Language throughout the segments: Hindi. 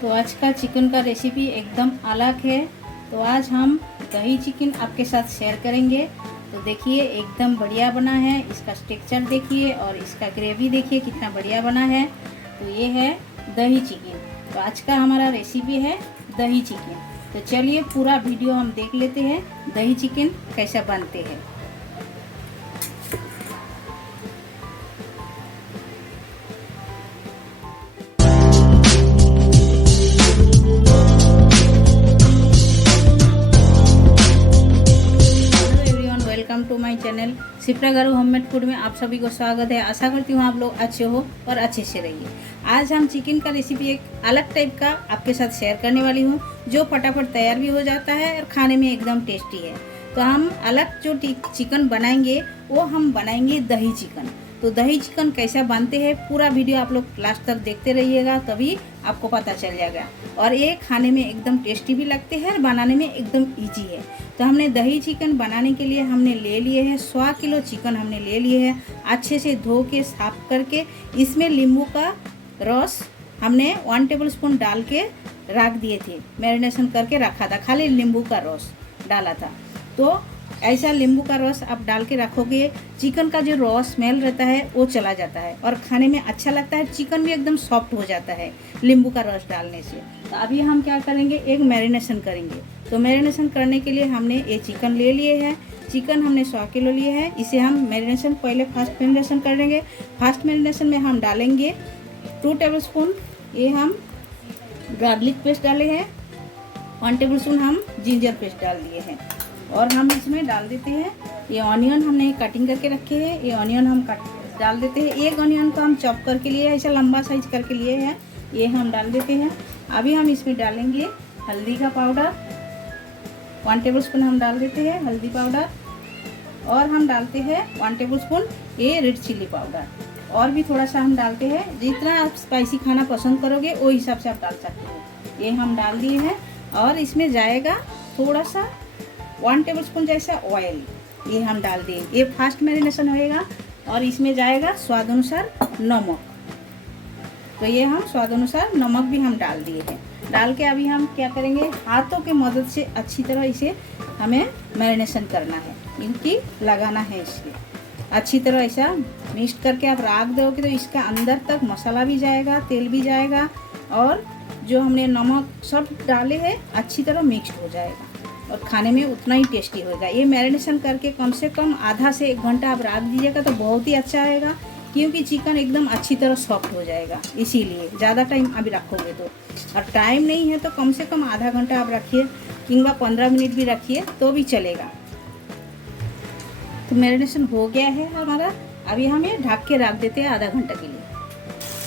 तो आज का चिकन का रेसिपी एकदम अलग है। तो आज हम दही चिकन आपके साथ शेयर करेंगे। तो देखिए एकदम बढ़िया बना है, इसका टेक्सचर देखिए और इसका ग्रेवी देखिए कितना बढ़िया बना है। तो ये है दही चिकन। तो आज का हमारा रेसिपी है दही चिकन। तो चलिए पूरा वीडियो हम देख लेते हैं दही चिकन कैसा बनते हैं। Welcome to my channel Shipra garu homemade food में आप सभी को स्वागत है। आशा करती हूँ आप लोग अच्छे हो और अच्छे से रहिए। आज हम चिकन का रेसिपी एक अलग टाइप का आपके साथ शेयर करने वाली हूँ, जो फटाफट तैयार भी हो जाता है और खाने में एकदम टेस्टी है। तो हम अलग जो चिकन बनाएंगे वो हम बनाएंगे दही चिकन। तो दही चिकन कैसा बनते हैं पूरा वीडियो आप लोग लास्ट तक देखते रहिएगा, तभी आपको पता चल जाएगा। और ये खाने में एकदम टेस्टी भी लगते हैं और बनाने में एकदम इजी है। तो हमने दही चिकन बनाने के लिए हमने ले लिए हैं 100 किलो चिकन हमने ले लिए हैं। अच्छे से धो के साफ करके इसमें नींबू का रस हमने 1 टेबलस्पून डाल के रख दिए थे, मैरिनेशन करके रखा था, खाली नींबू का रस डाला था। तो ऐसा नींबू का रस आप डाल के रखोगे, चिकन का जो रॉ स्मेल रहता है वो चला जाता है और खाने में अच्छा लगता है। चिकन भी एकदम सॉफ्ट हो जाता है नींबू का रस डालने से। तो अभी हम क्या करेंगे, एक मैरिनेशन करेंगे। तो मैरिनेशन करने के लिए हमने ये चिकन ले लिए हैं। चिकन हमने 100 किलो लिए हैं। इसे हम मैरिनेशन पहले फर्स्ट मैरिनेशन करेंगे। फर्स्ट मैरिनेशन में हम डालेंगे 2 टेबलस्पून ये हम गार्लिक पेस्ट डाले हैं, 1 टेबलस्पून हम जिंजर पेस्ट डाल दिए हैं। और हम इसमें डाल देते हैं ये ऑनियन हमने कटिंग करके रखे हैं। ये ऑनियन हम डाल देते हैं। एक ऑनियन को हम चॉप करके लिए ऐसा लंबा साइज करके लिए हैं, ये हम डाल देते हैं। अभी हम इसमें डालेंगे हल्दी का पाउडर, 1 टेबलस्पून हम डाल देते हैं हल्दी पाउडर। और हम डालते हैं 1 टेबलस्पून ये रेड चिल्ली पाउडर। और भी थोड़ा सा हम डालते हैं, जितना आप स्पाइसी खाना पसंद करोगे वो हिसाब से आप डाल सकते हो। ये हम डाल दिए हैं। और इसमें जाएगा थोड़ा सा 1 टेबलस्पून जैसा ऑयल, ये हम डाल दिए। ये फास्ट मैरिनेशन होएगा। और इसमें जाएगा स्वाद अनुसार नमक। तो ये हम स्वाद अनुसार नमक भी हम डाल दिए हैं। डाल के अभी हम क्या करेंगे, हाथों की मदद से अच्छी तरह इसे हमें मैरिनेशन करना है, क्योंकि लगाना है। इसके अच्छी तरह ऐसा मिक्स करके आप रख दोगे तो इसका अंदर तक मसाला भी जाएगा, तेल भी जाएगा और जो हमने नमक सब डाले हैं अच्छी तरह मिक्स हो जाएगा और खाने में उतना ही टेस्टी होगा। ये मैरिनेशन करके कम से कम आधा से 1 घंटा आप रख दीजिएगा तो बहुत ही अच्छा आएगा, क्योंकि चिकन एकदम अच्छी तरह सॉफ्ट हो जाएगा। इसीलिए ज़्यादा टाइम अभी रखोगे तो, और टाइम नहीं है तो कम से कम आधा घंटा आप रखिए, किंवा 15 मिनट भी रखिए तो भी चलेगा। तो मैरिनेशन हो गया है हमारा। अभी हम ये ढक के रख देते हैं आधा घंटा के लिए।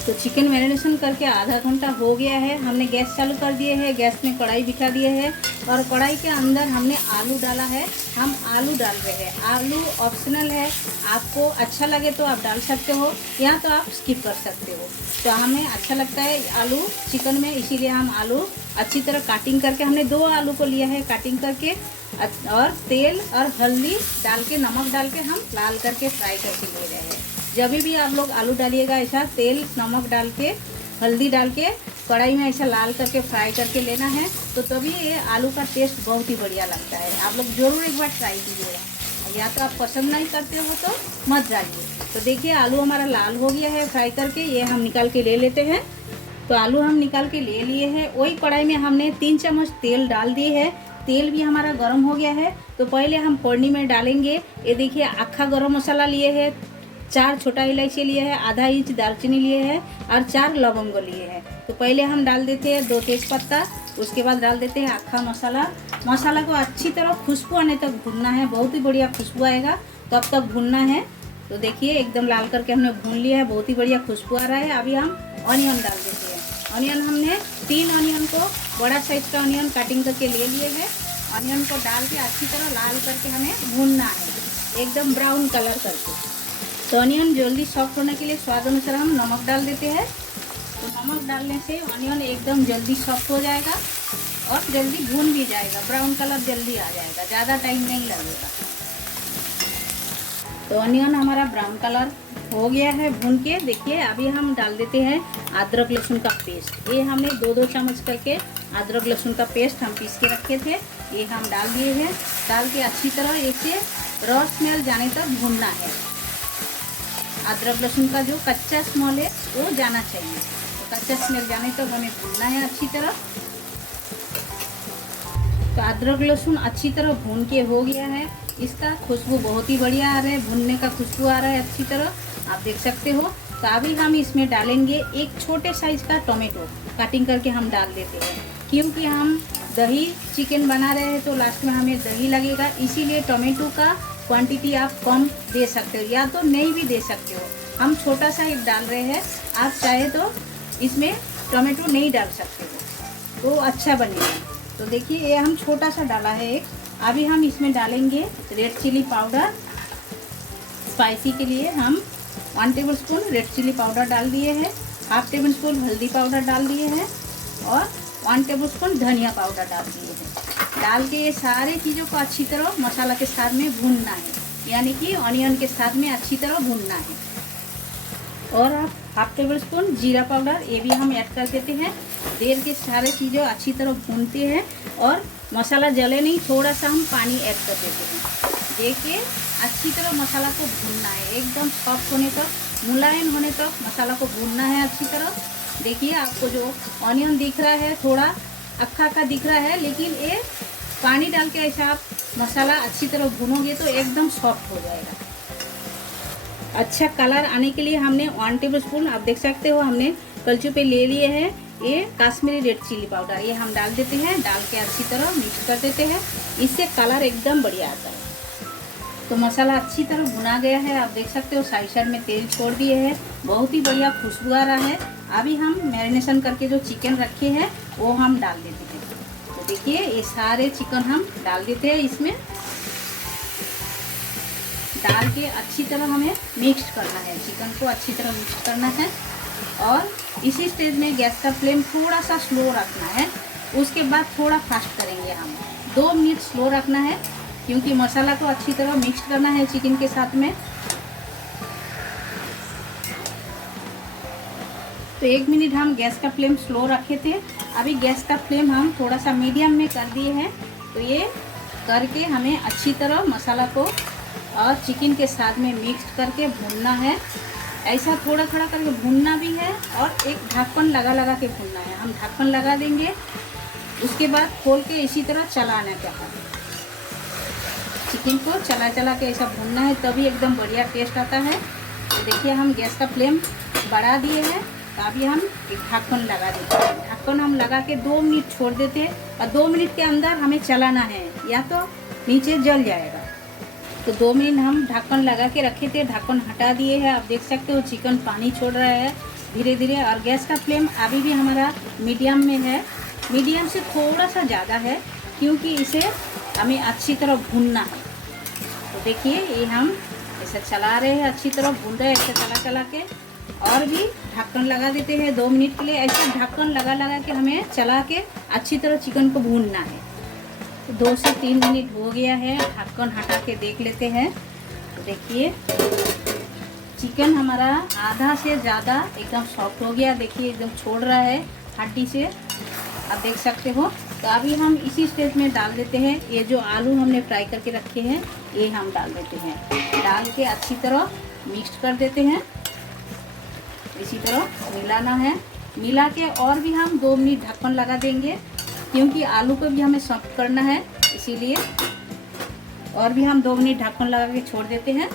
तो चिकन मैरिनेशन करके आधा घंटा हो गया है। हमने गैस चालू कर दिए है, गैस में कढ़ाई बिठा दिए है और कढ़ाई के अंदर हमने आलू डाला है। हम आलू डाल रहे हैं। आलू ऑप्शनल है, आपको अच्छा लगे तो आप डाल सकते हो या तो आप स्किप कर सकते हो। तो हमें अच्छा लगता है आलू चिकन में, इसीलिए हम आलू अच्छी तरह काटिंग करके, हमने 2 आलू को लिया है काटिंग करके, और तेल और हल्दी डाल के नमक डाल के हम लाल करके फ्राई करके ले रहे हैं। जब भी आप लोग आलू डालिएगा ऐसा तेल नमक डाल के हल्दी डाल के कढ़ाई में ऐसा लाल करके फ्राई करके लेना है, तो तभी ये आलू का टेस्ट बहुत ही बढ़िया लगता है। आप लोग ज़रूर एक बार ट्राई कीजिएगा, या तो आप पसंद नहीं करते हो तो मत डालिए। तो देखिए आलू हमारा लाल हो गया है फ्राई करके, ये हम निकाल के ले लेते हैं। तो आलू हम निकाल के ले लिए हैं। वही कढ़ाई में हमने 3 चम्मच तेल डाल दिए है। तेल भी हमारा गर्म हो गया है। तो पहले हम फोड़नी में डालेंगे, ये देखिए अक्खा गरम मसाला लिए है, 4 छोटा इलायची लिए है, आधा इंच दालचीनी लिए है और 4 लवंग लिए हैं। तो पहले हम डाल देते हैं 2 तेज़पत्ता, उसके बाद डाल देते हैं अक्खा मसाला। मसाला को अच्छी तरह खुशबू आने तक भूनना है, बहुत ही बढ़िया खुशबू आएगा तब तक भूनना है। तो देखिए एकदम लाल करके हमने भून लिया है, बहुत ही बढ़िया खुशबू आ रहा है। अभी हम ऑनियन डाल देते हैं। ऑनियन हमने 3 ऑनियन को बड़ा साइज का ऑनियन कटिंग करके ले लिए हैं। ऑनियन को डाल के अच्छी तरह लाल करके हमें भूनना है, एकदम ब्राउन कलर करके। तो ऑनियन जल्दी सॉफ्ट होने के लिए स्वाद अनुसार हम नमक डाल देते हैं। तो नमक डालने से ऑनियन एकदम जल्दी सॉफ्ट हो जाएगा और जल्दी भून भी जाएगा, ब्राउन कलर जल्दी आ जाएगा, ज़्यादा टाइम नहीं लगेगा। तो ऑनियन हमारा ब्राउन कलर हो गया है भून के। देखिए अभी हम डाल देते हैं अदरक लहसुन का पेस्ट। ये हमने 2-2 चम्मच करके अदरक लहसुन का पेस्ट हम पीस के रखे थे, ये हम डाल दिए हैं। डाल के अच्छी तरह इसे रॉ स्मेल जाने तक भूनना है। अदरक लहसुन का जो कच्चा स्मेल है वो जाना चाहिए, तो कच्चा स्मेल जाने तक हमें भूनना है अच्छी तरह। तो अदरक लहसुन अच्छी तरह भून के हो गया है। इसका खुशबू बहुत ही बढ़िया आ रहा है, भुनने का खुशबू आ रहा है अच्छी तरह, आप देख सकते हो। तो अभी हम इसमें डालेंगे एक छोटे साइज का टोमेटो, कटिंग करके हम डाल देते हैं। क्योंकि हम दही चिकन बना रहे हैं तो लास्ट में हमें दही लगेगा, इसीलिए टोमेटो का क्वांटिटी आप कम दे सकते हो या तो नहीं भी दे सकते हो। हम छोटा सा एक डाल रहे हैं, आप चाहे तो इसमें टोमेटो नहीं डाल सकते हो तो अच्छा बनेगा। तो देखिए ये हम छोटा सा डाला है एक। अभी हम इसमें डालेंगे रेड चिली पाउडर। स्पाइसी के लिए हम 1 टेबलस्पून रेड चिली पाउडर डाल दिए हैं, 1/2 टेबलस्पून हल्दी पाउडर डाल दिए हैं और 1 टेबलस्पून धनिया पाउडर डाल दिए हैं। डाल के ये सारे चीज़ों को अच्छी तरह मसाला के साथ में भूनना है, यानी कि ऑनियन के साथ में अच्छी तरह भूनना है। और आप 1/2 टेबलस्पून जीरा पाउडर ये भी हम ऐड कर देते हैं। देर के सारे चीज़ें अच्छी तरह भूनते हैं और मसाला जले नहीं, थोड़ा सा हम पानी ऐड कर देते हैं। देखिए अच्छी तरह मसाला को भूनना है, एकदम सॉफ्ट होने तक, मुलायम होने तक मसाला को भूनना है अच्छी तरह। देखिए आपको जो ऑनियन दिख रहा है थोड़ा अक्खा का दिख रहा है, लेकिन ये पानी डाल के ऐसा आप मसाला अच्छी तरह भूनोगे तो एकदम सॉफ्ट हो जाएगा। अच्छा कलर आने के लिए हमने 1 टेबलस्पून, आप देख सकते हो हमने कलछुल पे ले लिए हैं, ये काश्मीरी रेड चिली पाउडर, ये हम डाल देते हैं। डाल के अच्छी तरह मिक्स कर देते हैं, इससे कलर एकदम बढ़िया आता है। तो मसाला अच्छी तरह भुना गया है, आप देख सकते हो साइड साइड में तेल छोड़ दिए हैं, बहुत ही बढ़िया खुशबू आ रहा है। अभी हम मैरिनेशन करके जो चिकन रखे हैं वो हम डाल देते हैं। तो देखिए ये सारे चिकन हम डाल देते हैं इसमें। डाल के अच्छी तरह हमें मिक्स करना है, चिकन को अच्छी तरह मिक्स करना है। और इसी स्टेज में गैस का फ्लेम थोड़ा सा स्लो रखना है, उसके बाद थोड़ा फास्ट करेंगे हम। 2 मिनट स्लो रखना है क्योंकि मसाला को अच्छी तरह मिक्स करना है चिकन के साथ में। तो 1 मिनट हम गैस का फ्लेम स्लो रखे थे, अभी गैस का फ्लेम हम थोड़ा सा मीडियम में कर दिए हैं। तो ये करके हमें अच्छी तरह मसाला को और चिकन के साथ में मिक्स करके भूनना है। ऐसा थोड़ा थोड़ा करके भूनना भी है और एक ढक्कन लगा लगा के भूनना है। हम ढक्कन लगा देंगे, उसके बाद खोल के इसी तरह चलाना क्या है, चिकन को चला चला के ऐसा भूनना है, तभी एकदम बढ़िया टेस्ट आता है। तो देखिए हम गैस का फ्लेम बढ़ा दिए हैं, तो अभी हम एक ढक्कन लगा देते हैं। ढक्कन हम लगा के 2 मिनट छोड़ देते हैं और 2 मिनट के अंदर हमें चलाना है या तो नीचे जल जाएगा। तो 2 मिनट हम ढक्कन लगा के रखे थे, ढक्कन हटा दिए हैं। आप देख सकते हो चिकन पानी छोड़ रहा है धीरे धीरे। और गैस का फ्लेम अभी भी हमारा मीडियम में है, मीडियम से थोड़ा सा ज़्यादा है क्योंकि इसे हमें अच्छी तरह भूनना है। तो देखिए ये हम ऐसे चला रहे हैं, अच्छी तरह भून रहे हैं ऐसे चला चला के। और भी ढक्कन लगा देते हैं 2 मिनट के लिए। ऐसे ढक्कन लगा लगा के हमें चला के अच्छी तरह चिकन को भूनना है। 2 से 3 मिनट हो गया है, ढक्कन हटा के देख लेते हैं। तो देखिए चिकन हमारा आधा से ज़्यादा एकदम सॉफ्ट हो गया, देखिए एकदम छोड़ रहा है हड्डी से, आप देख सकते हो। तो अभी हम इसी स्टेज में डाल देते हैं ये जो आलू हमने फ्राई करके रखे हैं, ये हम डाल देते हैं। डाल के अच्छी तरह मिक्स कर देते हैं, इसी तरह मिलाना है। मिला के और भी हम 2 मिनट ढक्कन लगा देंगे क्योंकि आलू को भी हमें सॉफ्ट करना है, इसीलिए और भी हम 2 मिनट ढक्कन लगा के छोड़ देते हैं।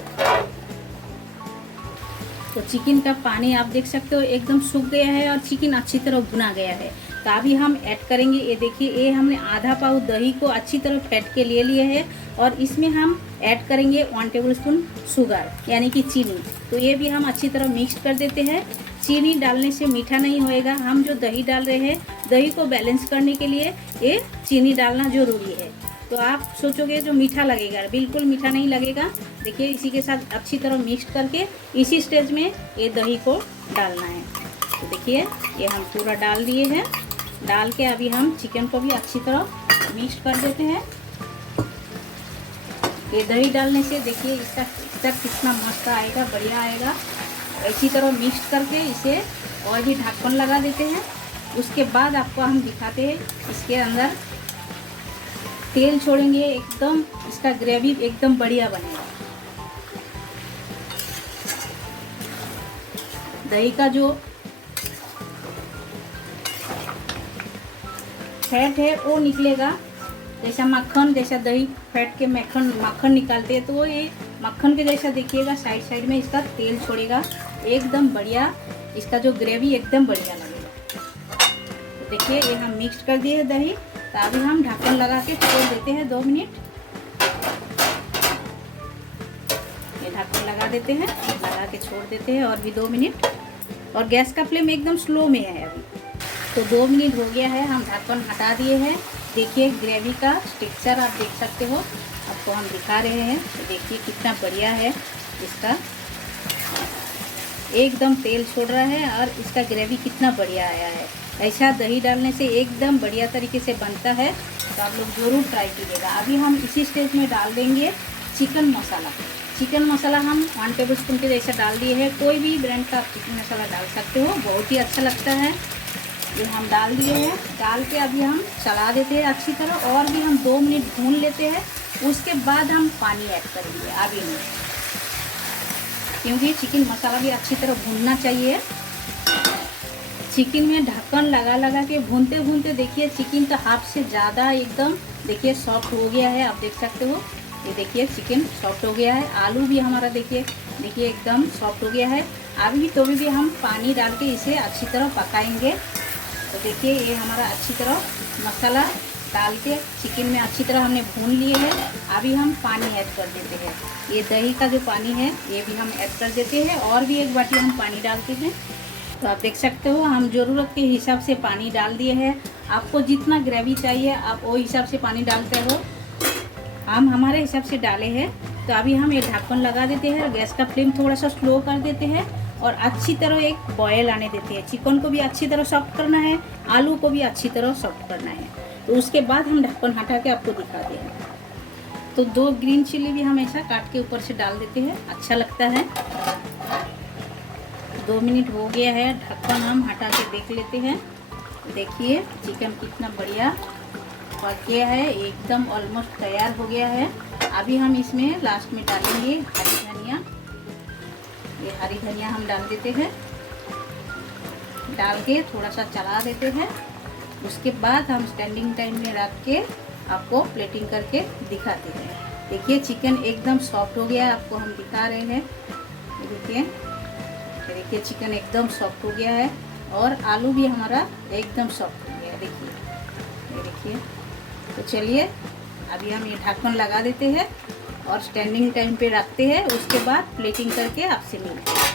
तो चिकन का पानी आप देख सकते हो एकदम सूख गया है और चिकन अच्छी तरह भुना गया है। तो अभी हम ऐड करेंगे, ये देखिए ये हमने आधा पाव दही को अच्छी तरह फेंट के ले लिए है और इसमें हम ऐड करेंगे 1 टेबलस्पून शुगर यानी कि चीनी। तो ये भी हम अच्छी तरह मिक्स कर देते हैं। चीनी डालने से मीठा नहीं होएगा, हम जो दही डाल रहे हैं दही को बैलेंस करने के लिए ये चीनी डालना ज़रूरी है। तो आप सोचोगे जो मीठा लगेगा, बिल्कुल मीठा नहीं लगेगा। देखिए इसी के साथ अच्छी तरह मिक्स करके इसी स्टेज में ये दही को डालना है। तो देखिए ये हम पूरा डाल दिए हैं। डाल के अभी हम चिकन को भी अच्छी तरह मिक्स कर देते हैं। ये दही डालने से देखिए इसका कितना मस्त आएगा, बढ़िया आएगा। अच्छी तरह मिक्स करके इसे और भी ढक्कन लगा देते हैं। उसके बाद आपको हम दिखाते हैं इसके अंदर तेल छोड़ेंगे, एकदम इसका ग्रेवी एकदम बढ़िया बनेगा। दही का जो फैट है वो निकलेगा, जैसा मक्खन, जैसा दही फैट के मक्खन निकालते हैं, तो ये मक्खन के जैसा देखिएगा, साइड साइड में इसका तेल छोड़ेगा, एकदम बढ़िया इसका जो ग्रेवी एकदम बढ़िया लगेगा। तो देखिए ये हम मिक्स कर दिए हैं दही, तो अभी हम ढक्कन लगा के छोड़ देते हैं 2 मिनट। ये ढक्कन लगा देते हैं, लगा के छोड़ देते हैं और भी 2 मिनट, और गैस का फ्लेम एकदम स्लो में है अभी। तो 2 मिनट हो गया है, हम ढक्कन हटा दिए हैं। देखिए ग्रेवी का टेक्सचर आप देख सकते हो, आपको हम दिखा रहे हैं। तो देखिए कितना बढ़िया है, इसका एकदम तेल छोड़ रहा है और इसका ग्रेवी कितना बढ़िया आया है। ऐसा दही डालने से एकदम बढ़िया तरीके से बनता है, तो आप लोग ज़रूर ट्राई कीजिएगा। अभी हम इसी स्टेज में डाल देंगे चिकन मसाला। चिकन मसाला हम 1 टेबलस्पून के जैसा डाल दिए हैं। कोई भी ब्रांड का आप चिकन मसाला डाल सकते हो, बहुत ही अच्छा लगता है। ये हम डाल दिए हैं, डाल के अभी हम चला देते हैं अच्छी तरह, और भी हम 2 मिनट भून लेते हैं। उसके बाद हम पानी ऐड करेंगे अभी नहीं, क्योंकि चिकन मसाला भी अच्छी तरह भूनना चाहिए। चिकन में ढक्कन लगा लगा के भूनते भूनते देखिए चिकन का हाफ से ज़्यादा एकदम देखिए सॉफ्ट हो गया है, आप देख सकते हो। ये देखिए चिकन सॉफ्ट हो गया है, आलू भी हमारा देखिए एकदम सॉफ्ट हो गया है। अभी तो भी हम पानी डाल के इसे अच्छी तरह पकाएंगे। तो देखिए ये हमारा अच्छी तरह मसाला डाल के चिकन में अच्छी तरह हमने भून लिए है। अभी हम पानी ऐड कर देते हैं। ये दही का जो पानी है ये भी हम ऐड कर देते हैं, और भी 1 बाटी हम पानी डालते हैं। तो आप देख सकते हो हम ज़रूरत के हिसाब से पानी डाल दिए हैं। आपको जितना ग्रेवी चाहिए आप वो हिसाब से पानी डालते हो, हम हमारे हिसाब से डाले हैं। तो अभी हम ये ढक्कन लगा देते हैं, गैस का फ्लेम थोड़ा सा स्लो कर देते हैं, और अच्छी तरह एक बॉयल आने देते हैं। चिकन को भी अच्छी तरह सॉफ्ट करना है, आलू को भी अच्छी तरह सॉफ्ट करना है। तो उसके बाद हम ढक्कन हटा के आपको दिखाते हैं। तो 2 ग्रीन चिली भी हम ऐसा काट के ऊपर से डाल देते हैं, अच्छा लगता है। 2 मिनट हो गया है, ढक्कन हम हटा के देख लेते हैं। देखिए चिकन कितना बढ़िया पक गया है, एकदम ऑलमोस्ट तैयार हो गया है। अभी हम इसमें लास्ट में डालेंगे हरी धनिया। ये हरी धनिया हम डाल देते हैं, डाल के थोड़ा सा चला देते हैं। उसके बाद हम स्टैंडिंग टाइम में रख के आपको प्लेटिंग करके दिखाते हैं। देखिए चिकन एकदम सॉफ्ट हो गया, आपको हम दिखा रहे हैं। देखिए चिकन एकदम सॉफ्ट हो गया है, और आलू भी हमारा एकदम सॉफ्ट हो गया है। देखिए ये देखिए। तो चलिए अभी हम ये ढक्कन लगा देते हैं और स्टैंडिंग टाइम पे रखते हैं। उसके बाद प्लेटिंग करके आपसे मिलते हैं।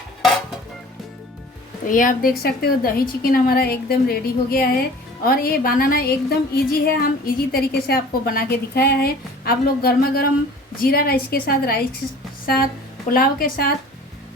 तो ये आप देख सकते हो दही चिकन हमारा एकदम रेडी हो गया है, और ये बनाना एकदम इजी है। हम इजी तरीके से आपको बना के दिखाया है। आप लोग गर्मा गर्म जीरा राइस के साथ, पुलाव के साथ,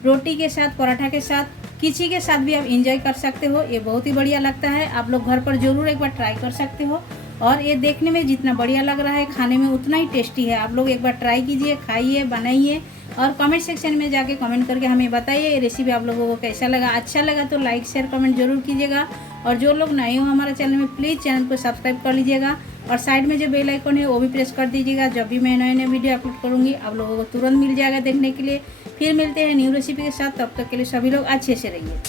रोटी के साथ, पराठा के साथ, किसी के साथ भी आप इंजॉय कर सकते हो। ये बहुत ही बढ़िया लगता है, आप लोग घर पर ज़रूर एक बार ट्राई कर सकते हो। और ये देखने में जितना बढ़िया लग रहा है, खाने में उतना ही टेस्टी है। आप लोग एक बार ट्राई कीजिए, खाइए, बनाइए, और कमेंट सेक्शन में जाके कमेंट करके हमें बताइए ये रेसिपी आप लोगों को कैसा लगा। अच्छा लगा तो लाइक शेयर कमेंट जरूर कीजिएगा, और जो लोग नए हो हमारे चैनल में प्लीज़ चैनल को सब्सक्राइब कर लीजिएगा, और साइड में जो बेल आइकन है वो भी प्रेस कर दीजिएगा। जब भी मैं नए नए वीडियो अपलोड करूँगी आप लोगों को तुरंत मिल जाएगा देखने के लिए। फिर मिलते हैं न्यू रेसिपी के साथ, तब तक के लिए सभी लोग अच्छे से रहिए।